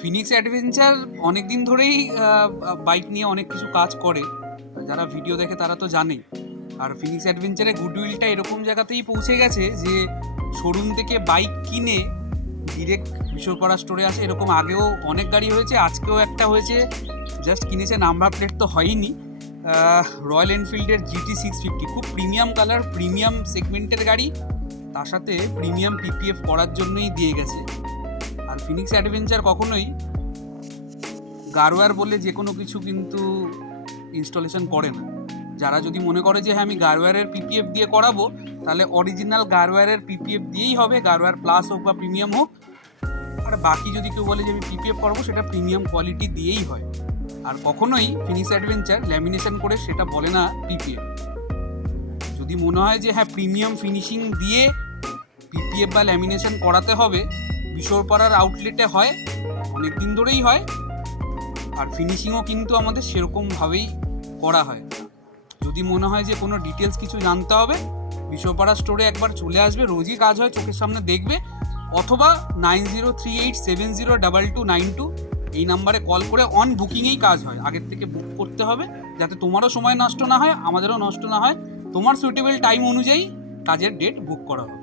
Phoenix adventure অনেক দিন ধরেই বাইক নিয়ে অনেক কিছু কাজ করে, যারা ভিডিও দেখে তারা তো জানেই। আর ফিনিক্স অ্যাডভেঞ্চারের গুডউইলটা এরকম জায়গাতেই পৌঁছে গেছে যে শোরুম থেকে বাইক কিনে ডিরেক্ট বিশ্বকড়া স্টোরে আসে। এরকম আগেও অনেক গাড়ি হয়েছে, আজকেও একটা হয়েছে, জাস্ট কিনেছে, নাম্বার প্লেট তো হয়নি। রয়্যাল এনফিল্ডের GT650, খুব প্রিমিয়াম কালার, প্রিমিয়াম সেগমেন্টের গাড়ি, তার সাথে প্রিমিয়াম PPF করার জন্যই দিয়ে গেছে। আর ফিনিক্স অ্যাডভেঞ্চার কখনোই গারওয়ার বলে যে কোনো কিছু কিন্তু ইনস্টলেশন করে না। যারা যদি মনে করে যে হ্যাঁ আমি গারওয়ারের PPF দিয়ে করাবো, তাহলে অরিজিনাল গারওয়ারের PPF দিয়েই হবে, গারওয়ার প্লাস হোক বা প্রিমিয়াম হোক। আর বাকি যদি কেউ বলে যে আমি PPF করাবো, সেটা প্রিমিয়াম কোয়ালিটি দিয়েই হয়। আর কখনোই ফিনিক্স অ্যাডভেঞ্চার ল্যামিনেশন করে সেটা বলে না PPF। যদি মনে হয় যে হ্যাঁ প্রিমিয়াম ফিনিশিং দিয়ে PPF বা ল্যামিনেশন করাতে হবে, বিশ্বরপাড়ার আউটলেটে হয়, অনেক দিন ধরেই হয়। আর ফিনিশিংও কিন্তু আমাদের সেরকমভাবেই করা হয়। যদি মনে হয় যে কোনো ডিটেলস কিছু জানতে হবে, বিশ্বপাড়া স্টোরে একবার চলে আসবে, রোজই কাজ হয়, চোখের সামনে দেখবে। অথবা 9038702292 এই নাম্বারে কল করে অন বুকিংয়েই কাজ হয়। আগের থেকে বুক করতে হবে, যাতে তোমারও সময় নষ্ট না হয়, আমাদেরও নষ্ট না হয়। তোমার সুইটেবল টাইম অনুযায়ী কাজের ডেট বুক করা হবে।